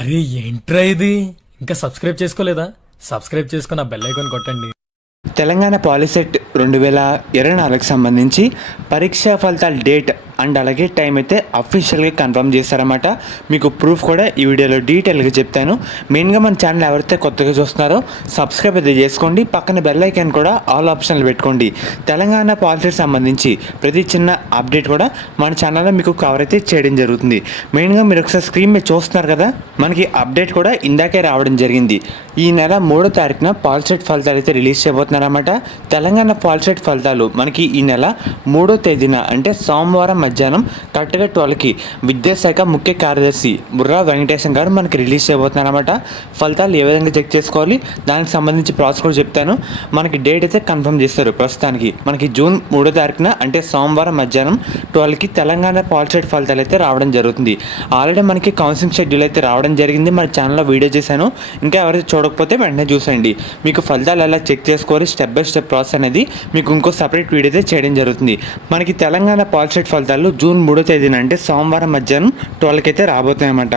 అరే ఏంట్రా ఇది? ఇంకా సబ్స్క్రైబ్ చేసుకోలేదా? సబ్స్క్రైబ్ చేసుకుని ఆ బెల్ ఐకాన్ కొట్టండి. తెలంగాణ పాలిసెట్ 2024కి సంబంధించి పరీక్షా ఫలితాల డేట్ అండ్ అలాగే టైం అయితే అఫీషియల్గా కన్ఫర్మ్ చేస్తారన్నమాట. మీకు ప్రూఫ్ కూడా ఈ వీడియోలో డీటెయిల్గా చెప్తాను. మెయిన్గా మన ఛానల్ ఎవరైతే కొత్తగా చూస్తున్నారో సబ్స్క్రైబ్ అయితే చేసుకోండి. పక్కన బెల్ ఐకాన్ కూడా ఆల్ ఆప్షన్లు పెట్టుకోండి. తెలంగాణ పాలిసెట్ సంబంధించి ప్రతి చిన్న అప్డేట్ కూడా మన ఛానల్లో మీకు కవర్ అయితే చేయడం జరుగుతుంది. మెయిన్గా మీరు ఒకసారి స్క్రీన్ మీద చూస్తున్నారు కదా, మనకి అప్డేట్ కూడా ఇందాకే రావడం జరిగింది. ఈ నెల 3వ తారీఖున పాలిసెట్ ఫలితాలు అయితే రిలీజ్ చేయబోతున్నారన్నమాట. తెలంగాణ పాలిసెట్ ఫలితాలు మనకి ఈ నెల 3వ తేదీన అంటే సోమవారం మధ్యాహ్నం కరెక్ట్గా 12కి విద్యాశాఖ ముఖ్య కార్యదర్శి బుర్రా వెంకటేశం గారు మనకి రిలీజ్ చేయబోతున్నారన్నమాట. ఫలితాలు ఏ విధంగా చెక్ చేసుకోవాలి దానికి సంబంధించి ప్రాసెస్ కూడా చెప్తాను. మనకి డేట్ అయితే కన్ఫర్మ్ చేస్తారు. ప్రస్తుతానికి మనకి జూన్ 3వ తారీఖున అంటే సోమవారం మధ్యాహ్నం 12కి తెలంగాణ పాలిసెట్ ఫలితాలు అయితే రావడం జరుగుతుంది. ఆల్రెడీ మనకి కౌన్సిలింగ్ షెడ్యూల్ అయితే రావడం జరిగింది. మన ఛానల్లో వీడియో చేశాను. ఇంకా ఎవరైతే చూడకపోతే వెంటనే చూసేయండి. మీకు ఫలితాలు ఎలా చెక్ చేసుకోవాలి స్టెప్ బై స్టెప్ ప్రాసెస్ అనేది మీకు ఇంకో సపరేట్ వీడియో అయితే చేయడం జరుగుతుంది. మనకి తెలంగాణ పాలిసెట్ ఫలితాలు జూన్ 3వ తేదీన అంటే సోమవారం మధ్యాహ్నం 12కి అయితే రాబోతున్నాయన్నమాట.